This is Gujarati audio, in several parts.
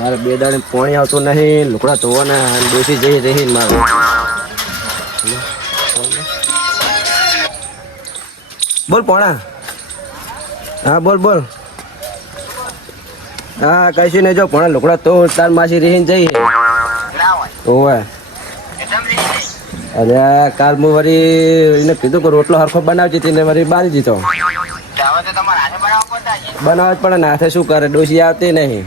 મારે બે દાડે પાણી આવતું નહીં, લુકડા ધોવાના બેસી જઈ રહી મારે. બોલ પોણા. હા, બોલ બોલ. હા કશું નહીં, જો, પોણા લુકડા તો તાર માસી રહીને જઈ ઓવે અરે, કાલ હું વરી એને કીધું કે રોટલો હરખો બનાવજે હતી ને વળી બારી દીધો. બનાવ જ પણ ને, હાથે શું કરે, ડોસી આવતી નહીં.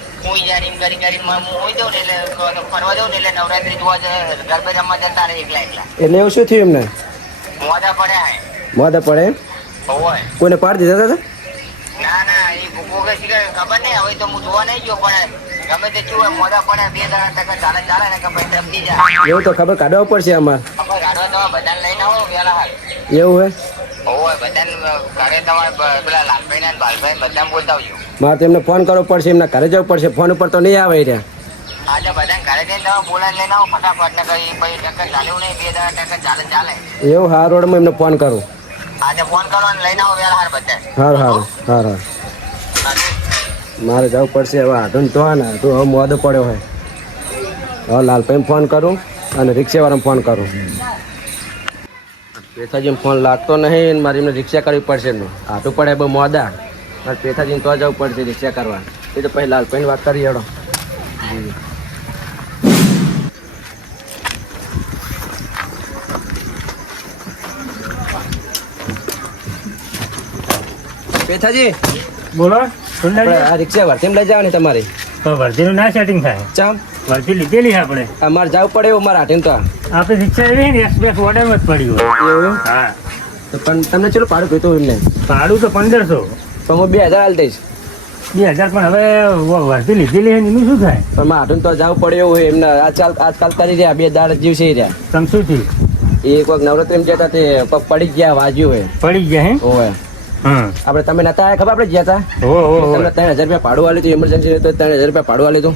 હું યાર એમ કરી કરીને હું હોય દઉં ને એટલે ફરવા દઉં ને એટલે નવરાત્રી જોવા ગરબે રમવા જતા રહે એકલા એકલા. એટલે એવું શું થયું એમને? મોડા પડ્યા મોઢે પડે કોઈને પાડ દીધા હતા? ના ના એ ભૂખો ખબર નહીં હવે તો હું જોવા નહીં ગયો પણ ગમે તે શું હોય મોડા પડે બે દાડા ટકા ચાલે ચાલે ને સમજી એવું તો ખબર કાઢવા પડશે અમારે ખબર કાઢવા તમે બધાને લઈને આવો વેલા હાલ. એવું હે? હોય બધાને ઘરે તમારે પેલા લાલભાઈ ને બાલભાઈ બધાને બોલતા આવજો મારે તેમને ફોન કરવો પડશે એમના ઘરે જવું પડશે. ફોન ઉપર તો નહીં આવે રહ્યા. એવું હા રોડમાં એમને ફોન કરું. હાર સારું સારું સારું મારે જવું પડશે હવે હાથું તો ને તું હવે મોદો પડ્યો હોય. હવે લાલભાઈને ફોન કરું અને રિક્ષાવાળાને ફોન કરું. પેથાજીને ફોન લાગતો નહીં મારે એમને રિક્ષા કરવી પડશે એમનું. હાથું પડે બહુ મોદા મારે પેથાજીને તો જવું પડશે રિક્ષા કરવા એ તો પછી લાલભાઈને વાત કરી હેડો. પેથાજી! બોલો આ રિક્ષા વર્ધીમ લઈ જવાની તમારી. તો વર્ધીનું ના સેટિંગ થાય. ચામ? વર્ધી લીધેલી આપણે. અમારે જવું પડે એવું મારા હાથીને તો. આપણે રિક્ષા એવી ને એક્સપ્રેસ ઓર્ડરમાં જ પડી હોય. એવું? હા. તો પણ તમને ચલો ભાડું કીધું એમને? ભાડું તો પંદરસો. તો હું બે હજાર હાલ દઈશ. બે હજાર પણ હવે વર્ધી લીધેલી એનું શું થાય? પણ મારે તો જવું પડે એવું હોય એમને આજકાલ આજકાલ કરી રહ્યા બે દાડ જીવ છે રહ્યા. તમે શું થયું? એ કોઈક નવરાત્રી જતા તે પડી ગયા વાજ્યું હોય. પડી ગયા હે ઓવે હા આપણે તમે નતા આયા? ખબર આપણે ગયા હતા? તમને ત્રણ હજાર રૂપિયા ભાડું આલ્યું હતું ઇમરજન્સી તો ત્રણ હજાર રૂપિયા ભાડું આલ્યું હતું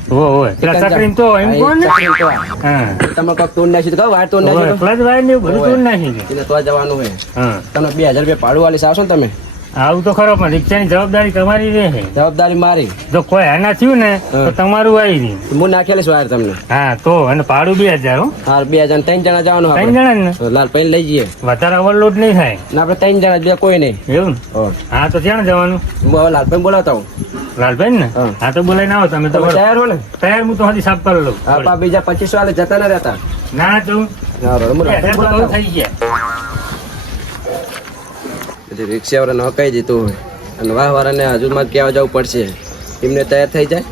તમે કોઈક તોડ નાખી કહો વાર તોડ નાખી તો જવાનું હોય. તમે તમને બે હજાર રૂપિયા ભાડું આલીશ આવશો ને તમે? આવું તો ખરો પણ રિક્ષાની જવાબદારી તમારી રહે. જવાબદારી મારી. જો કોઈ આના થયું ને તો તમારું આવી નહીં હું નાખેલીશ વાર તમને. હા તો અને ભાડું બે હજાર હો. બે હજાર ત્રણ જણા જવાનું ત્રણ જણા ને? લાલ પૈન લઈ જઈએ. વધારે ઓવરલોડ નહીં થાય. ને આપણે ત્રણ જણા બે કોઈ નહીં. એવું હા. તો ક્યાં જવાનું? લાલભાઈ બોલાવતા હું લાલભાઈ ને? હા. તો બોલાઈને આવો તમે તો તૈયાર હો ને? તૈયાર હું તો હજી સાફ કરી લઉં. હા બીજા પચીસો વાળે જતા ના રહેતા. ના તો થઈ ગયા. હું. પછી રિક્ષાવાળાને હકાઈ દીધું હોય. અને વાહવાળાને હજુ માં કહેવા જવું પડશે? એમને તૈયાર થઈ જાય.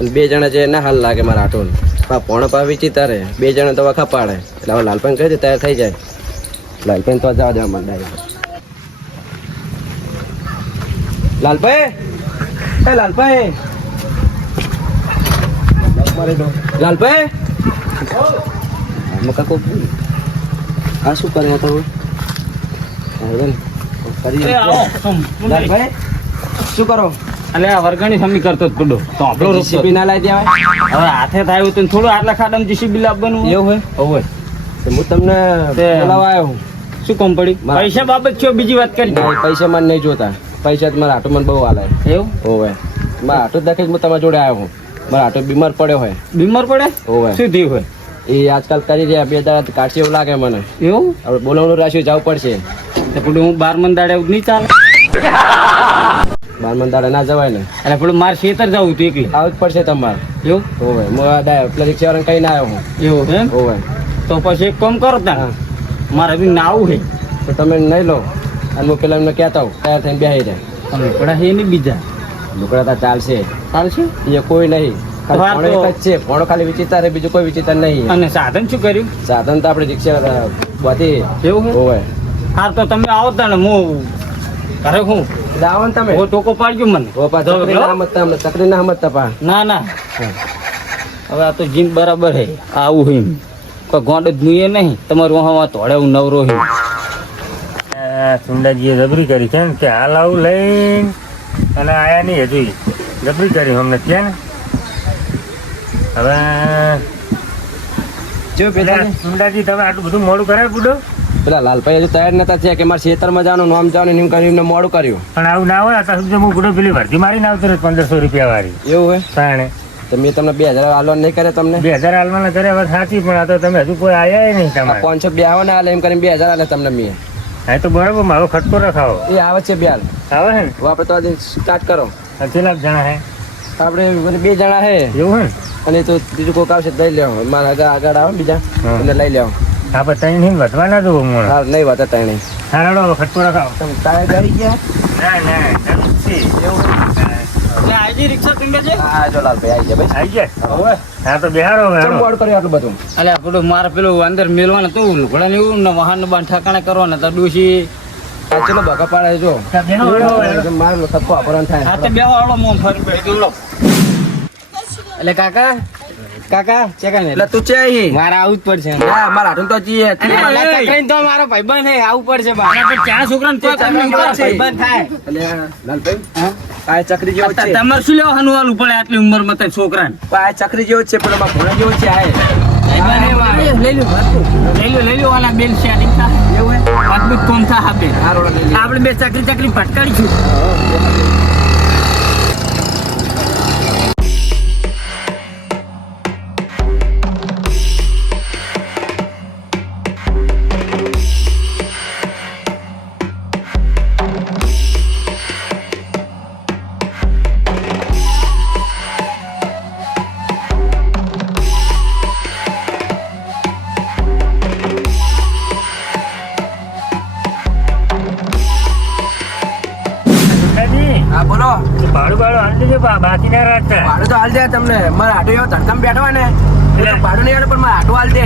અને બે જણા જે ના હાલ લાગે મારા આટોને પા પોણો પા રહે બે જણા તો વખા પાડે. એટલે હવે લાલભાઈ કહી દે તૈયાર થઈ જાય. લાલપણ તો જવા દેવા માંડે. લાલભાઈ! એ લાલભાઈ! લાલભાઈ! મકા કો આ શું કરે તો શું કરો? અલે આ વર્ગણી સમી કરતો જ પડો. તો આપણો રેસીપી ના લાવી દેવાય? હવે હાથે થાય તો થોડું આટલા ખાડામાં જીસીબી લાવવાનું એવું હોય? હોય હું તમને બોલાવા આવ્યો શું કોમ પડી? પૈસા બાબત કયો બીજી વાત કરી. પૈસા મને નહીં જોતા. પૈસા તો મારા આટો મને બહુ હાલે. એવું? હોવે. મારા આટો દેખે હું તમારા જોડે આવ્યો હું. મારા આટો બીમાર પડ્યો હોય. બીમાર પડે હોવે. શું થયું હોય? એ આજકાલ કરી રહ્યા બે દાડા કાઢશે એવું લાગે મને. એવું? આપણે બોલાવવાનું રાખ્યું જવું પડશે. તો પેલું હું બાર મન દાડે નહીં ચાલે? બાર મન દાડા ના જવાય ને. અને પેલું મારે ખેતર જવું હતું એકલી. આવું જ પડશે તમારે. એવું? હોવે હું પેલા રિક્ષા વાળા કઈ ના આવ્યો હું. એવું એમ? હોવે. તો પછી એક કામ કરો તા મારે બી નાવું છે તો તમે નહીં લો. અને હું પેલા એમને કહેતા હું તૈયાર થઈને બેસી જાય લુકડા હે નહીં બીજા. લુકડા તો ચાલશે. ચાલશે? એ કોઈ નહીં. છે ભણો ખાલી બીજું કોઈ વિચિત્ર નહીં. અને સાધન શું કર્યું? સાધન તો આપણે રિક્ષા બધી એવું છે હા તો તમે આવો તા ને હું ઘરે હું. એટલે આવો ને તમે. હું ટોકો પાડજો મને. ના સમજતા પા. ના ના. હવે આ તો જીન બરાબર હે. આવું હે કોઈ ગોંડ જોઈએ નહીં. તમારું વહામાં તોડે હું નવરો છું આ સુંદાજીએ જબરી કરી છે ને કે હાલ આવું લઈને. અને આયા નહીં હજુ જબરી કરી અમને ત્યાં ને? હવે જો પેલા સુંદાજી તમે આટલું બધું મોડું કરે બુડો? પેલા લાલભાઈ હજુ તૈયાર નતા થયા કે મારે ખેતરમાં જવાનું નામ જવાનું એમ કરીને એમને મોડું કર્યું. પણ આવું ના હોય અત્યાર સુધી હું બુડો પેલી ભરતી મારીને આવતો રહ્યો પંદરસો રૂપિયા વાળી. એવું હોય? સાણે. તો મેં તમને બે હજાર હાલવા નહીં કરે તમને? બે હજાર હાલવાના કરે હવે સાચી પણ આ તો તમે હજુ કોઈ આયા નહીં તમારે. પાંચસો બે આવો ને હાલે એમ કરીને બે હજાર હાલે તમને મેં. હા તો બરાબર મારો ખટકો રખાવો. એ આવે છે બે હાલ. આવે હે ને? આપણે તો આજે સ્ટાર્ટ કરો. કેટલા જણા હે? આપણે બે જણા હે. એવું હે ને? અને તો બીજું કોઈક આવશે તો લઈ લેવા. મારા આગળ આગળ આવે બીજા. એટલે લઈ હા પણ ત્રણ નહીં વધવા ના દો મોણ હા નહીં વધે ત્રણ નહીં હા રડો ખટકો રખાવો. તમે તારે આવી ગયા? ના ના. એટલે રિક્ષા તું છે હા જો લાલભાઈ આવી ગયા ભાઈ આવી જાય હવે? હા તો બિહારો કર્યું આટલું બધું. એટલે આપણું મારે પેલું અંદર મેલવાના તો લુગડા ને એવું ને વાહન બાન ઠાકાણે કરવાના તો ચલો પાડે જો. તો બેહો. મારો થપ્પો થાય. બે વાળો ફરી એટલે કાકા કાકા ચેક ને એટલે તું છે અહીં? મારે આવું જ પડશે. હા મારા હાથું તો જીએ તો મારો ભાઈબંધ હે આવું પડશે ચાર છોકરા ને ભાઈબંધ થાય. એટલે લાલભાઈ આ ચકરી જેવો છે. તમારે શું લેવાનું વાલું પડે આટલી ઉંમરમાં તઈ છોકરાને આ ચકરી જેવો છે પણ મારા ભોળા જેવો છે આ લઈ લો લઈ લો લઈ લો વાલા બેન છે થા એવું હે? મજબૂત કોમ થા આપે આ આપણે બે ચકરી ચકરી ભટકાડીશું. દે તમને? મારા આટો એવો ધડકામ બેઠવા ને એટલે ભાડું નહીં પણ મારા આટો હાલ દે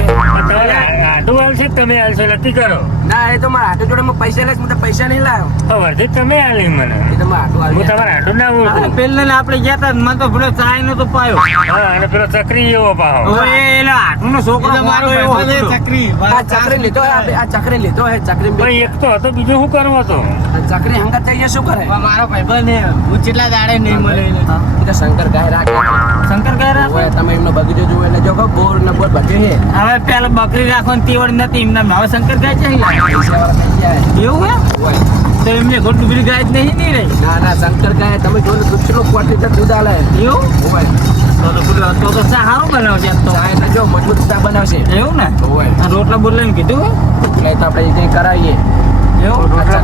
તમારે હાલશે તમે હાલશો નક્કી કરો. ના એ તો મારા આટો જોડે હું પૈસા લઈશ મને પૈસા નહીં લાવ્યો. તો વર્ધી તમે હાલી મને. એ તો મારા આટો હાલ હું દે તમારે ના બોલું પેલા આપણે ગયા તા મને તો પેલો ચાય નો તો પાયો. હા અને પેલો ચક્રી એવો છોકરો મારો એવો ચકરી. આ ચકરી લીધો આ ચકરી લીધો હે ચક્રી પણ એક તો હતો બીજો શું કરવો હતો? ચકરી હંગત થઈ જાય શું કરે? મારો ભાઈબંધ હે હું કેટલા દાડે નહીં મળે તો શંકર ગાય રાખે. શંકર કહે રાખો. ઓય, તમે એમનો બગીચો જોવો એટલે જો બોર ને બોર બધું હે હવે પેલા બકરી રાખો ને તેવડ નથી એમના હવે શંકર ગાય છે. એવું હે. તો એમને કોઈ ડુબરી ગાય જ નહીં નહીં રહી? ના ના શંકર ગાય તમે જો ને પોટ લીટર દૂધ આલે. એવું? હોય. તો તો ચા સારો બનાવશે તો. ચા એટલે જો મજબૂત ચા બનાવશે. એવું ને? હોય. રોટલા બોટલા ને કીધું એટલે તો આપણે કંઈ કરાવીએ. એવું? રોટલા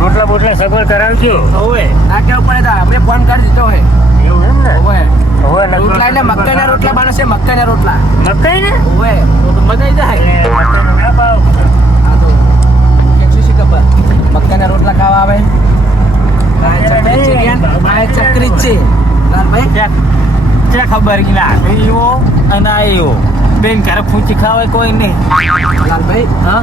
રોટલા બોટલા સગવડ કરાવજો. હોય. ના કેવું પડે તો? આપણે ફોન કરી દીધો હે એવું એમ ને ઓય. હવે એટલે મકાઈના રોટલા બનાવશે મકાઈના રોટલા. મકાઈ ને તો મજા જાય મકાઈનો ના ભાવ. આ તો એકસો મકાઈના રોટલા ખાવા આવે. ચકરી છે ક્યાં? છે. ખબર કે ના. એવો અને આ એવો બેન ઘરે ફૂંચી ખાવાય કોઈ નહીં. લાલભાઈ હા?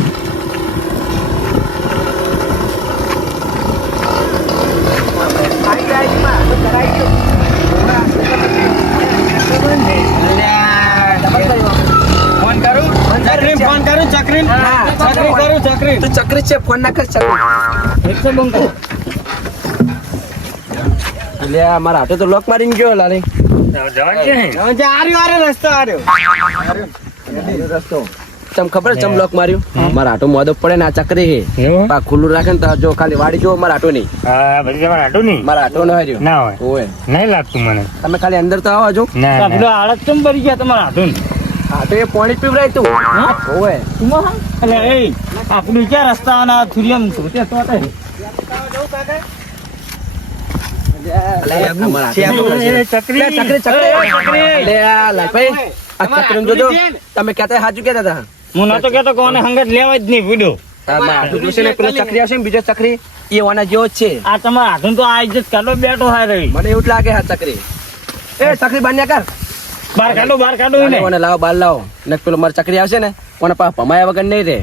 ચકરી ચકરી કરું ચકરી તું ચકરી છે ફોન ના કર ચકરી. એકસો બંકો એટલે મારા હાથે તો લોક મારીને ગયો લાલી. જવા છે ને હવે જે આર્યો આર્યો રસ્તો આર્યો રસ્તો તમ ખબર ચમ લોક માર્યું? મારા આટો મોદો પડે ને આ ચકરી હે પા ખુલ્લું રાખે ને તો જો ખાલી વાડી જો મારા આટો નહીં હા બધી તમારે આટું નહીં મારા આટો ન હાર્યો. ના હોય. ઓય. નહીં લાગતું મને. તમે ખાલી અંદર તો આવો જો ના આળસ ચમ ભરી ગયા તમારા હાથું તો એ પાણી પીવડાય તું. ઓય એટલે એ આપણું ક્યાં રસ્તાના થુરિયમ તો? તે. જોજો. તમે કેતા હાજુ કેતા હતા? હું નતો કેતો કોને હંગત લેવા જ નહીં ભૂડો. ચકરી આવશે બીજો ચકરી એ ઓના જેવો જ છે. આ તમારા હાથું તો આ ઇજ્જત કાઢો બેઠો મને એવું લાગે હા ચકરી. એ ચકરી બાન્યા કર. બાર કાઢો બાર કાઢો અને એને ઓને લાવો બાર લાવો. ને પેલો માર ચકરી આવશે ને ઓને પા ભમાયા વગર નહીં રે!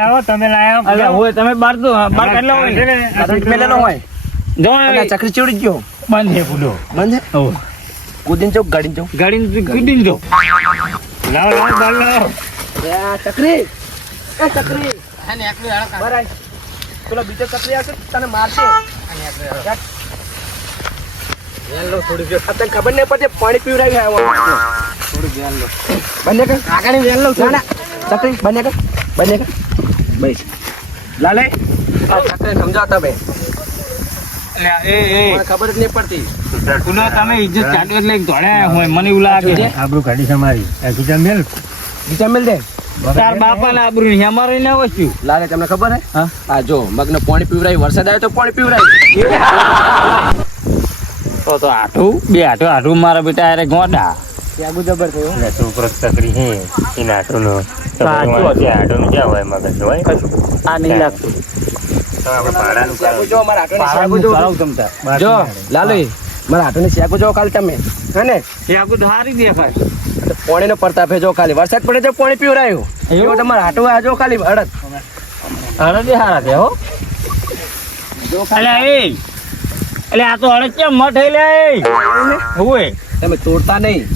લાવો તમે લાયા અલે હોય તમે બાર તો બાર કાઢ લાવો ને ને, આ તો મેલેલો હોય. જો આ ચકરી ચીવડી ગયો. બંધ હે ભૂડો બંધ હે. ઓ કુદીન જો ગાડીન જો ગાડીન કુદીન જો લાવો લાવો બાર લાવો. એ આ ચકરી એકલી ચકરી બરાય. પેલો બીજો ચકરી આવશે તને મારશે. વેલ થોડી વેલ. તને ખબર નહીં પડતી પાણી પીવડાવી આવ્યો. થોડી વેલ બંને કર આગળ વેલ લો ના ના ચકરી બંને કર બંને કર. બસ. લાલે. ચકરી સમજાવતા બે. એટલે એ એ. મને ખબર જ નહીં પડતી. ભૂડો તમે ઇજ્જત કાઢો એટલે દોડ્યા હોય મને એવું લાગે. આબરૂ કાઢી છે મારી. આ ખીચા મેલ દે. તાર બાપા ને આબરૂ નહીં અમારે ના વસ્યું લાલે તમને ખબર હે? હા. આ જો મગને પાણી પીવરાય વરસાદ આવ્યો તો પાણી પીવડાવી તો તો આઠું બે આઠું આઠું મારા બેટા અરે ગોડા. ત્યાં જબર થયો. એટલે તું ઉપર ચકરી છે એના આટુંનો સાચું હતું. ક્યાં હોય મગજ હોય? આ નહીં લાગતું. તો આપણે ભાડાનું જો મારા હાથોની શેકુ પારાનું જો. કરાવું તમતા કરાવું. જો લાલુ મારા હાથોની શેકુ જો ખાલી તમે. હે ને એ પ્રતાપ હે જો ખાલી. વરસાદ પડે તો પોણી પીવરાયું. એવું? તમારે તમારા હાટો આ ખાલી અડદ. હારા હારા છે હો. અલ્યા એ એટલે આ તો હળદ કેમ મઠ લે એ? હોય તમે તોડતા નહીં.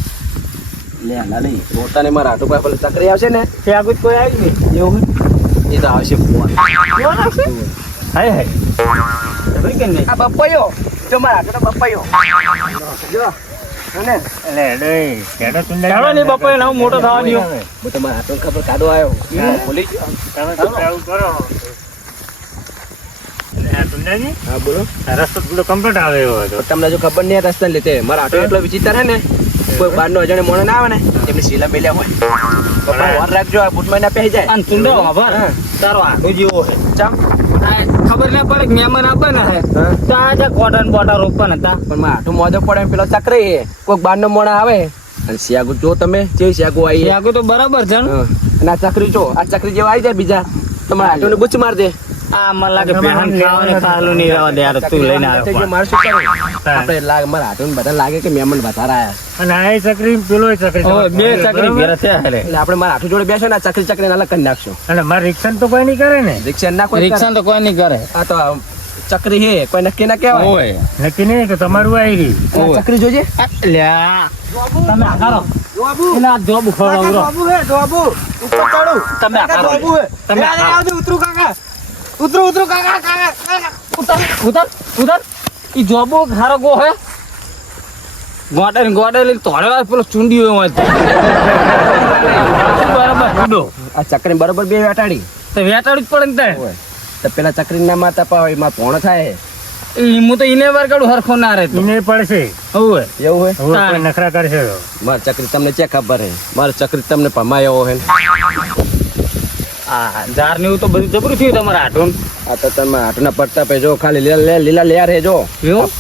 લે લાલી તોડતા નહીં મારા આટો પાસે ચકરી આવશે ને. તે આગળ કોઈ આવી નહીં. એવું એ તો આવશે ફોન. હાય હાય. ખબર કે નહીં? આ બપ્પાયો જો મારા આટો તો બપ્પાયો જો. ને ને મોટો થવા દો તમારા હાથો ખબર કાઢો આવ્યો. હા બોલો. રસ્તો કમ્પ્લીટ આવે એવો હતો. તમને જો ખબર નહીં રસ્તા લીધે. મારા આટલો એટલો વિચિત્ર હે ને કોઈ બાર નો અજાણે મોણો ના આવે ને એમને શીલા મેલ્યા હોય. વાર રાખજો આ બુટ ના પહેરી જાય. અને ચુંડો આભાર. તારો આટો જેવો છે ચમ ખબર ના પડે મહેમાન આવવાના ને હા. તો આ જા કોટન બોટા રોપવાના હતા. પણ મારા આટો મોદો પડે પેલો ચકરી હે કોઈક બાર નો મોણા આવે. અને શિયાગુ જો તમે જે શિયાગુ આવી આગળ તો બરાબર છે અને આ ચકરી જો આ ચકરી જેવા આવી જાય બીજા. તમારા આટો ને ગુચ માર દે આ મને લાગે પહેણ ખાવાને ખાવાનું નહીં રહેવા દે યાર તું લઈને આવ્યો જો. મારે શું કરવું આપણે લાગે મારા આટો ને બધા લાગે કે મહેમાન વધારે આયા. અને આ ચકરી પેલો ચકરી હવે બે ચકરી થયા હે એટલે આપણે મારા આટો જોડે બેસો ને આ ચકરી ચકરી અલગ કરી નાખશું. અને મારે રિક્ષા તો કોઈ નહીં કરે ને? રિક્ષા ના કોઈ રિક્ષા તો કોઈ નહીં કરે. આ તો ચકરી હે કોઈ નક્કી ના કહેવાય. ઓય. નક્કી નહીં તો તમારું આવી રહી ચકરી જોજે. લ્યા. તમે આકારો એને આ જોબ ખવડાવો તમે આકારો તમે આકારો ઉતર ઉતર ઉતર ઈ જોબો ખારો ગો હે ગોડે ને ગોડે લઈ તોડે પેલો ચૂંડી હોય. બરાબર. આ ચકરી બરોબર બે વેટાડી. તો વેટાડી જ પડે ને. તો પેલા ચકરી ના માતા પાવ એમાં પોણ થાય. ઈ હું તો ઈને વાર કાઢું હરખો ના રહે ઇને પડશે. હવે. એવું હોય? નખરા કરશે માર ચકરી તમને ચે ખબર હે. માર ચકરી તમને પમાયો હે. આ ઝાર ને એવું તો બધું જબરું થયું તમારે હાટું આ તો તમે પડતા ખાલી લીલા લીલા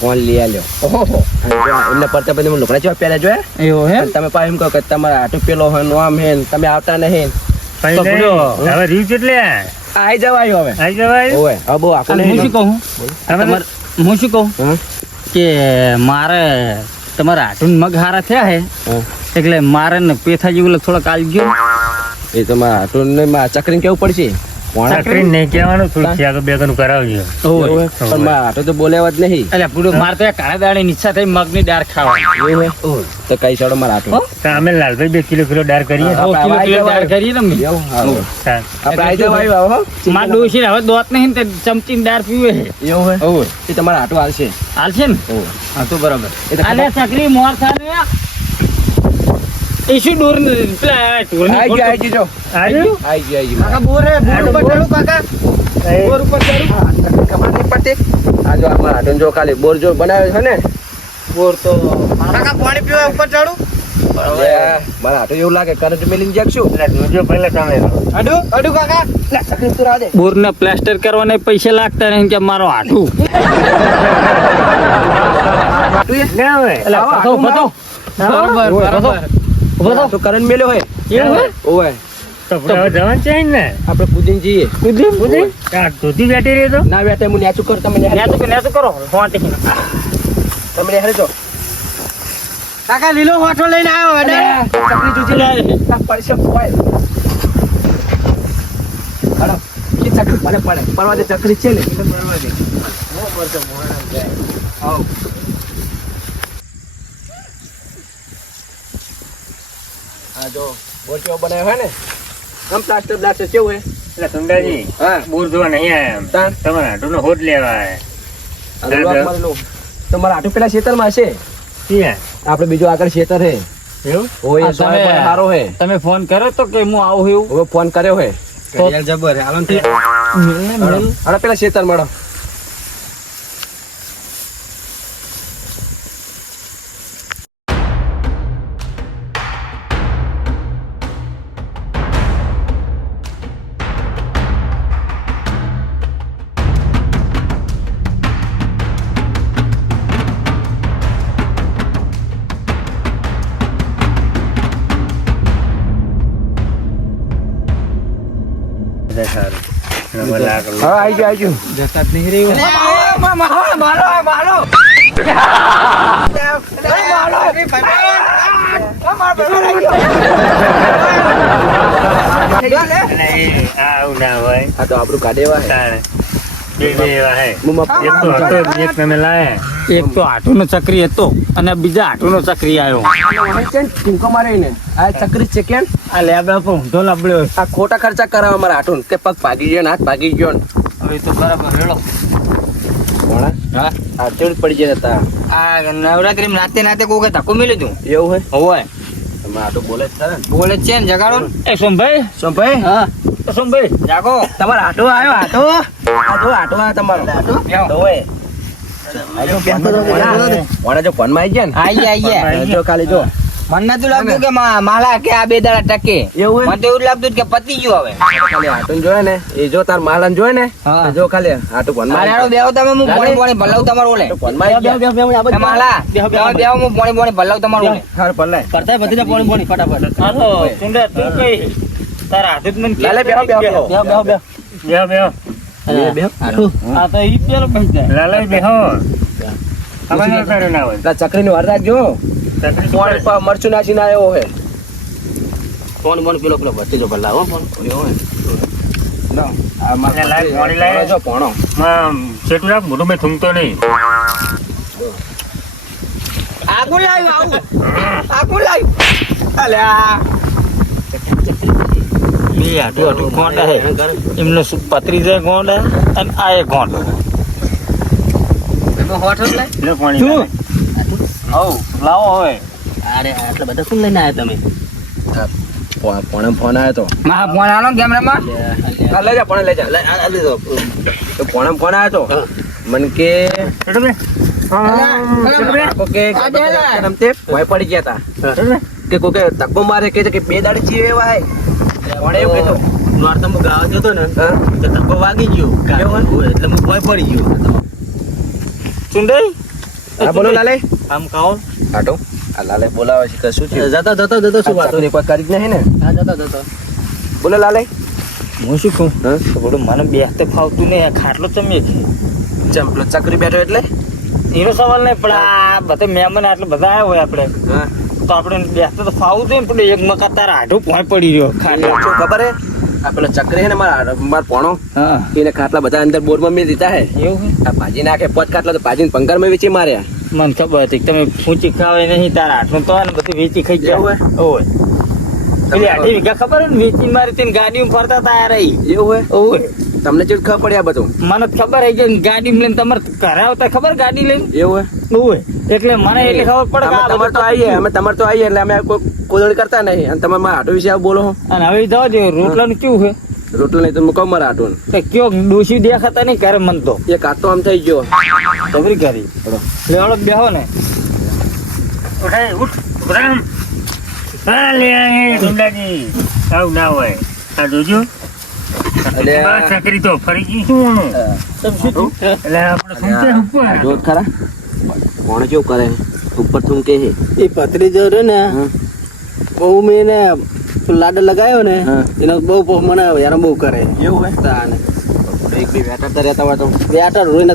ફોન લ્યો ઓહો એમને પડતા પછી લુકડા જેવા પહેલા જોયા એવો હે? તમે પાછું એમ કહો કે તમારા હાટુ પેલો હે નો આમ હે તમે આવતા નહીં. પછી તો નહીં. બોલો. હવે રીવ કેટલે આઈ જવાયો હવે. આવી જવાય ઓય હવે બહુ આખું હું શું કહું? તમારે હું શું કહું? કે મારે તમારા હાટું મગ હારા થયા હે. એટલે મારે ને પેથા જેવું થોડોક કાલ ગયો એ તો માં આટલું ને માં ચકરીને કેવું પડશે? પોણા નહીં કહેવાનું થોડું શાક બેગનું બે એવું કરાવજો પણ માં આટો તો બોલ્યા જ નહીં. એટલે પૂરું મારે તો કાળા દાડે ઈચ્છા થઈ મગની દાળ ખાવા. તો કઈ ચડો મારા આટો અમે લાલભાઈ બે કિલો કિલો દાળ કરીએ. કિલો આવા કિલો દાળ કરીએ. હા. આપણે આવી જવા આવ્યા હો. માર ડોશી હવે દોત નહીં ને ચમચી દાળ પીવે. છે એવું હોય? એ તમારા આટો હાલશે. હાલ છે ને હા તો બરાબર. એ તો ચકરી મોર થાને. એ શું ડોર પેલા ઢોરની આઈ ગયો, ખોટ- આઈ આઈ આઈ કાકા બોર હે, બોર ઉપર ચડું કાકા. બોર ઉપર ચડું. ખબર નહીં પડતી? આ જો અમારા હાટોને જો ખાલી બોર જો બનાવ્યો છે ને. બોર તો કાકા પાણી પીવા ઉપર ચડું. મારા હાટો એવું લાગે કરંટ મેલીને જાગશું. એટલે જોજો પહેલા તમે. અડુ અડુ કાકા? તું. બોર ને પ્લાસ્ટર કરવાના પૈસા લાગતા નહીં કે મારો હાટું એ? ના હવે બતાવો. બરાબર બરાબર. મારા હાટો કરંટ મેલ્યો હોય. એવું હોય ઓવે તો જવાનું છે ને? આપણે કૂદીને જઈએ. કુદી કુદી આ બેઠી રહી તો? ના બેટા હું નેચું કર તમે નેહારી નેતું કરો. ફોટી તમે નેહારી જો કાકા લીલો વાટો લઈને આવ્યો અને ચકરી જોજી લે. ફોય ભલે પડે પરવા દે ચકરી છે ને? પરવા દે. જાય આવ આ જો બોટીઓ બનાવ્યો હોય ને આમ પ્લાસ્ટર પ્લાસ્ટર કેવું હે એટલે સુંદરજી હા. બોર જોવા નહીં આયા તમારા હાટુનો હોટ લેવા તમારા આટુ પેલા ખેતરમાં હશે? આપણે બીજો આગળ ખેતર હે. એવું? ઓય આ સોય તમે- સારો હે. તમે ફોન કર્યો તો કે હું આવું એવું? હવે ફોન કર્યો હે. તો- જબર. હાલો પેલા ખેતર મળો હા આવી ગયો આવી ગયો જતા જ નહીં રહ્યું. મારો મારો આવું ના હોય. આ તો આપણું કાઢેવા એક તો તો આઠુનો ચક્રી હતો અને બીજા આઠુનો ચક્રી આવ્યો. છે ટૂંકો મારે ને. આ ચક્રી છે કેમ? આ લેબડા પર ઊંધો લાબડ્યો આ ખોટા ખર્ચા કરાવવા મારા આઠું કે પગ ભાગી ગયો ને હાથ ભાગી ગયો ને. હવે તો બરાબર રેડો ભણા હા? આ ચેડ પડી ગયા હતા. આ નવરાત્રી નાતે નાતે કોઈ ધક્કો મેળ્યું તું? એવું હોય હોય તમે બોલે જ બોલે છે ને જગાડો ને. એ સોમભાઈ? શું હા. એ જાગો. તમારો હાટો આવ્યો હાટો? આ જો આવ્યો તમારો. તો હોય વણા જો ફોનમાં આવી ગયા ને? આઈએ આઈએ જો ખાલી જો. મને નતું લાગતું કે માલા કે આ બે દાડા ટકે. એવું મને તો એવું લાગતું કે પતી ગયું હવે. ખાલી હાટું જોયે ને. એ જો તાર માલન જોયે ને જો ખાલી હાટું ફોનમાં મારે બેહો તમે હું પોણી પોણી ભલાવ તમારો ઓલે. માલા બેહો હું પોણી પોણી ભલાવું તમારો ઓલે. કરતા બધી પોણી પોણી ફટાફટ. તું કઈ તારા હાથે જ મને લાલે બેહો, બેહો, બેહો. બેહો બેહો. બેહો બેહો. ખબર ના કર્યો ના હોય. પેલા ચકરીનું વાર રાખજો. ચકરી પોણી પર મરચું નાખીને આવ્યો હે. ફોન બોન પેલો પેલો ભત્રીજો ભલા હો ફોન. ના, જો થૂંકતો નહીં. આગું લાવ્યું આગું લાવ્યું. અલ્યા. બે ગોંડા હે? એમનો શું પતરી જાય ગોંડા અને આ એ ગોંડો લાવો હવે. અરે આટલા બધા શું લઈને આવ્યા તમે? પો- ફોન આવ્યો તો. મારા ફોન આલો કેમેરામાં? લઈ જા પોણે લઈ જા લઈ- આ- આ લીધો. તો ફોન આવ્યો તો? મન કે કે રમતે પડી ગયા હતા કે કોકે ધક્કો મારે કે છે કે બે દાડી જીવે એવા હે? પોણે એવું કીધું નોર્તમ ગાવા જતો ને તો ધબ્બો વાગી ગયો. એટલે હું ભય પડી ગયો. ચુંડઈ હા બોલો લાલે. આમ કહો. આટો આ લાલે બોલાવે છે કશું છે જતા જતા જતા શું વાતો વાતો કોઈ કરી જ નહીં ને? હા જતા જતા. બોલો લાલે. હું શું કહું? તો બોલો મને બેસતે ફાવતું નહીં ખાટલો તમે ચમ પેલો ચકરી બેઠો એટલે? એનો સવાલ નહીં પણ આ બધા મહેમાન આટલે બધા આવ્યા હોય આપણે. હા. આપણે બેસતો તો ફાવું ને પણ એક મકા તારા હાડું પોઈ પડી રહ્યો. ખાટલા શું ખબર હે? આ પેલો ચક્ર છે ને મારા મારા પોણો? એને ખાટલા બધા અંદર બોરમાં મેં દીધા હે. એવું છે આ ભાજી નાખે પાંચ ખાટલા તો ભાજીને પંગારમાં વેચી માર્યા. મને ખબર હતી તમે ફૂંચી ખાવે નહીં તારા હાથનું તો ને બધું વેચી ખાઈ એવું હોય ઓય. પેલી આઠી વીઘા ખબર હે ને વેચી મારી તેને ગાડીમાં ફરતા તા રહી. એવું હોય ઓય. તમને જે ખબર પડી આ બધું? મને ખબર હે કે ગાડી લઈને તમારે ઘરે આવતા ખબર ગાડી લઈને? એવું હે? ઓય એટલે મને એટલે ખબર પડે કે અમે તમારે તો આવીએ અમે તમારે તો આવીએ એટલે અમે કોઈ કોદળ કરતા નહીં. અને તમે મારા આટો વિશે આવું બોલો અને હવે જવા દે રોટલાનું કેવું છે રોટલો નહીં તો હું કહું મારા આટું તો કયો ડોસી દેખાતા નહીં ક્યારે મન તો? એક આટો આમ થઈ ગયો. ખબરી કરી? લેવડો બેહો ને. ઉઠ. આવું ના હોય. આ જોજો. ચકરી તો ફરી ગઈ. શું એટલે આપણે સુનતે આ ઉપર જોત ખરા? કોણ કેવું કરે? ઉપર થૂંકે છે? એ ભત્રીજો રહ્યો ને. બહુ મેં ને લાડ લગાવ્યો ને એનો બહુ બહુ મને યાર બહુ કરે. એવું તાને હોય તો. વેટાડું રોઈને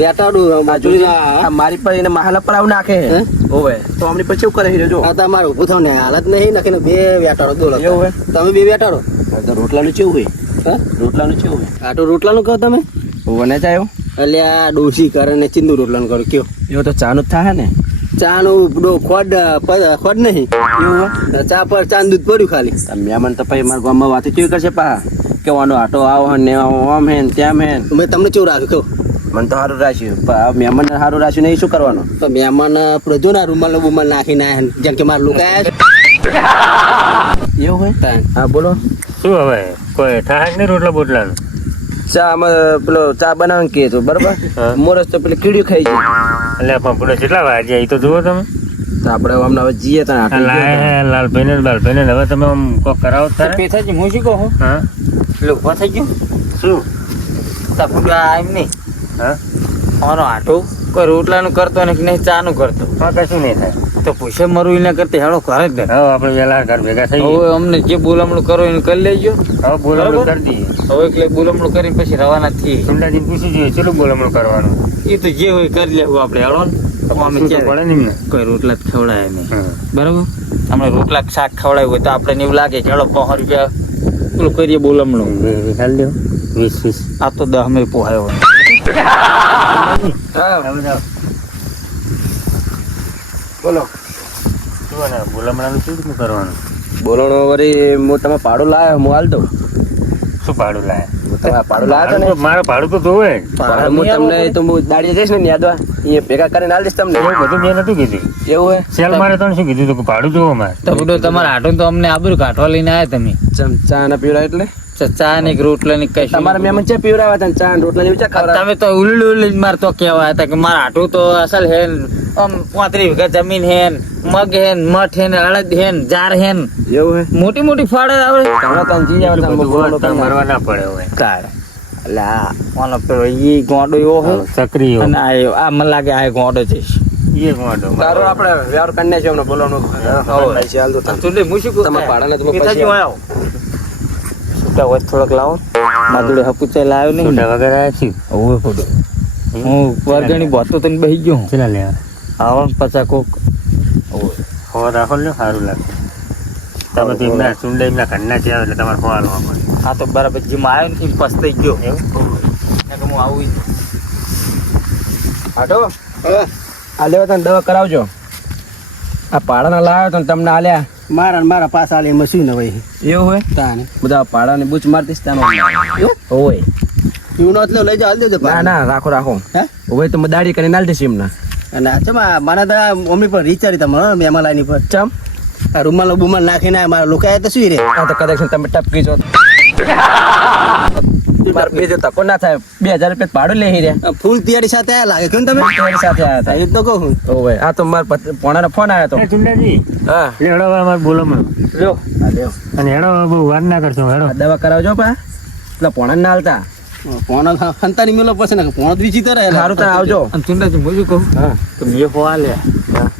વેટાડું આ બાજુ જોજે, આ મારી પર એને મહાલા પર આવું નાખે? ઓવે. તો અમને પછી એવું કરે જો? તમારે ઊભું થાવ ને હાલત નહીં નાખીને બે વેટાડો હે? તમે બે વેટાડો. રોટલાનું કેવું હોય? રોટલાનું કેવું આટો રોટલાનું કહો તમે. વને ચાયો એટલે આ ડોસી કરે ને ચિંદુ રોટલાનું કરો કયો. એવો તો ચાનું જ થાય ને? ચાનું ડો ખોડ ખોડ નહીં. ચા પર ચા ને દૂધ પડ્યું ખાલી. મહેમાન તો પછી મારા ગામમાં વાત કેવી કરશે પા કે વાનો આટો આવો ને આમ હે ને તેમ હે મેં તમને કેવું રાખ્યું મને તો સારું રાખ્યું. મહેમાનને સારું રાખ્યું નહીં શું કરવાનું? તો મહેમાન આપણે જો રૂમાલ બુમાલ નાખીને ને. જેમ કે મારા લોકો આયા એવું હોય? હા બોલો. શું હવે? કોઈ ઠાક નહીં રોટલા બોટલાનું? ચા આમાં પેલો ચા બનાવવાનું કે તો બરાબર? હા. મોરસ તો પેલી કીડીયું ખાઈ છે એટલે પણ પેલો કેટલા વાગ્યા એ તો જુઓ તમે. તો આપણે હમણાં હવે જઈએ ત્યાં લાલભાઈ ને બાલભાઈ ને હવે તમે આમ કોક કરાવો તારે. પેથાજી હું શું કહું હા? એટલે થઈ ગયો? શું? તપુડા એમ નહીં. હા. આનો આટો કોઈ રોટલાનું કરતો ને કે નહીં ચાનું કરતો. હા કશું નહીં થાય. તો પૂછે મારું એના કરતા હેડો કરે જ ને હવે આપણે વેલા ઘર ભેગા થઈ હવે અમને જે બોલામણું કરો એને કરી લેજો. હવે બોલામણું કરી દઈએ. હવે એટલે બોલામણું કરીને પછી રવાના થઈ સુંદાજી પૂછી જોઈએ ચલો બોલામણું કરવાનું? એ તો જે હોય કરી લેવું આપણે હેડો. અમે પડે ને કોઈ રોટલા જ ખવડાય નહીં. બરાબર? રોટલા શાક ખવડાવ્યું હોય તો આપણે એવું લાગે હેડો પાંચ રૂપિયા પેલું કરીએ બોલામણું. ખાલી વીસ વીસ. આ તો દહ મેં પોહાયો. હા. બોલો. શું બોલામણાનું શું રીતનું કરવાનું? બોલણો વળી હું તમે પાડું લાવ્યો હું હાલ દઉં. શું ભાડું લાયા? ભાડું ને તો- મારે ભાડું તો જોવે. ભાડું હું તમને તો હું દાડીએ જઈશ ને યાદવા એ ભેગા કરીને દઈશ તમને. એવું બધું મેં નતું કીધું. એવું હે સેલ મારે તને શું કીધું તું કે ભાડું જોવો મારે. તો તમારે આટો તો અમને આબરું કાઢવા લઈને આવ્યા તમે. ચમચા અને ના એટલે? ચા ને રોટલા ની કઈ તમારે મેમન છે પીવડાવ્યા હતા ચા ને રોટલા ની ચા તમે તો ઉલ્લું ઉલ્લું માર તો કેવા હતા કે મારા આટું તો અસલ હે આમ પાંત્રીસ વીઘા જમીન હે મગ હે મઠ હે અળદ અડદ હે જાર હે એવું હે? મોટી મોટી ફાળે આવે હમણાં તો જી આવે એટલું તમે બધું બોલણો હોય તો કરીને ના પડે હોય કાળ એટલે ઓનો પેલો ઈ ગોંડો એવો હે. ચકરી અને આ આ મને લાગે આ ગોંડો છે. ઈ સારું આપણે વ્યવહાર કરીને છે બોલવાનું. હાલ તો લે, હું તમારા ભાડાને તમે પૈસા- આવો. છૂટા હોય થોડોક લાવો. મારા જોડે હપુચા લાવ્યો નહીં. છૂટા વગર આવ્યા છે ફોટો. હું વર્ગણી બોતો તને બહી ગયો ચલા લેવા. આવો પચા કોક. હો રાખો લ્યો સારું લાગે. તમે તો એમના સુંડા એમના ઘરના છે એટલે તમારે ખોવા લેવા પડે. હા તો બરાબર જીમ આવ્યો ને એમ પસ્તાઈ ગયો. એવું? હું આવું હાટો? હા. આ લેવા તને દવા કરાવજો. આ પાડાના લાવ્યો તો તમને આલ્યા. મારા મારા પાસ આલે એમાં શું ને ભાઈ એવું હોય? તાને. બધા પાડાને બૂચ મારતી ત્યાં હોય. એવું નો લઈ જાવ હાલ દેજો ના. ના રાખો રાખો. હે? હવે તો દાડી કરીને આલ દેશે એમના. અને ચમા મારા તો મમ્મી પર વિચારી તમારે મહેમાન લાઈની પર. ચમ? આ રૂમાલ બુમાલ નાખીને મારા લોકો તો શું રે? આ તો કદાચ તમે ટપકી જો બે જો તકો ના થાય? બે હજાર રૂપિયા ભાડું લઈ રહ્યા. ફૂલ તૈયારી સાથે આયા લાગે કેમ તમે? તમારી સાથે આયા હા, હતા. એ તો કહું તો ભાઈ આ તો માર પોણાનો ફોન આવ્યો એ ચુંડાજી તો હા હેડો માર બોલો મને લ્યો. અને હેડો બહુ વાર ના કરશો હેડો. દવા કરાવજો પા. એટલે પોણા ના હાલતા. પોણો ખંતાની મેલો પછી ને પોણા બીજી તરે સારું ત્યાં આવજો. અને ચુંડાજી હું શું કહું? હા. કે મેં હો આલે.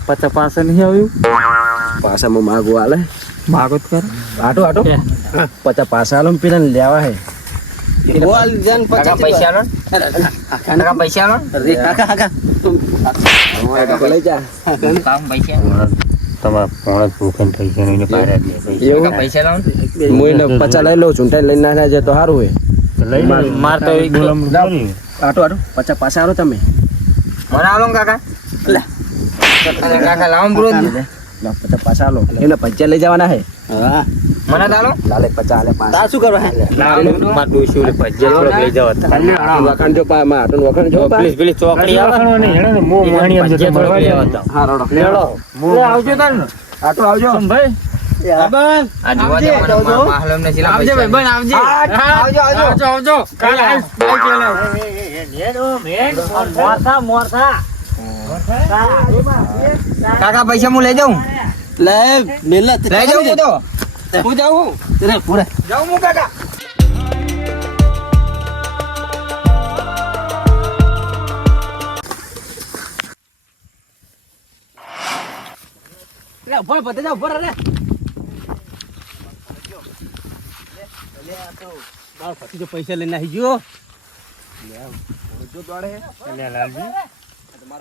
પચાસ પાસે નહીં આવ્યું? પાછા હું માગું આલે. માગો જ કરે. આટો આટો? પચાસ પાછા આલો ને પેલા લેવા હે. બોલ જાન કાકા પૈસા લો કાકા પૈસા લો અરે કાકા કાકા તું લઈ જા. કામ પૈસા તમારા પોણે ભૂખન થઈ છે એને પાડ્યા એવું? પૈસા લાવો હું એને પચા લઈ લઉં છું લઈને ના જાય તો સારું હોય. લઈ માર તો એક- આટો આટો. પચા પાછા આવો તમે. મને કાકા? અરે કાકા લાવો બ્રો લા, પચા પાછા આલો. એને પૈસા લઈ જવાના હે. હા. મને તાલો લાલે પચા આલે પાંચ તાર શું કરવા હે માર ડોશી લે પજે થોડો લઈ જાવ વખાણ જો પા માર આટો વખાણ જો પ્લીઝ પ્લીઝ પેલી ચોકડી આવે ને, રાખવાનું ને, મો મોહાણી ભજીયા થોડોક મળવા લેવા. હા રોડો મોં આવજો તાર ને આટો આવજો ભાઈ આવજે આવજો આવજો આવજો કાકા પૈસા હું લઈ જાઉં લે મેલા લઈ જાઉં તો હું જાઉં રે પૂરે. જાઉં હું કાકા? ઉપર પતે જા ઉપર રે. પછી જો પૈસા લઈને આવી ગયો.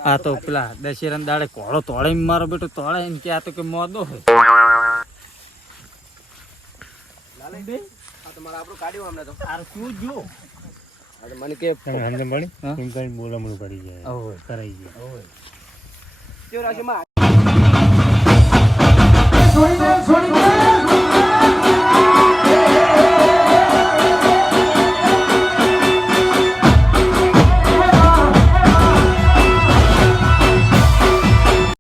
આ તો પેલા દશેરા દાડે કોળો તોડે મારો બેટો તોડે એમ કે આ તો કે મોદો હોય આપણું કાઢ્યું હમણાં તો. તાર શું જો? મને કે હાંજે મળી? એમ કઈ કરી જાય. કરાઈ જાય. જો રાજમાં છોડી દે છોડી દે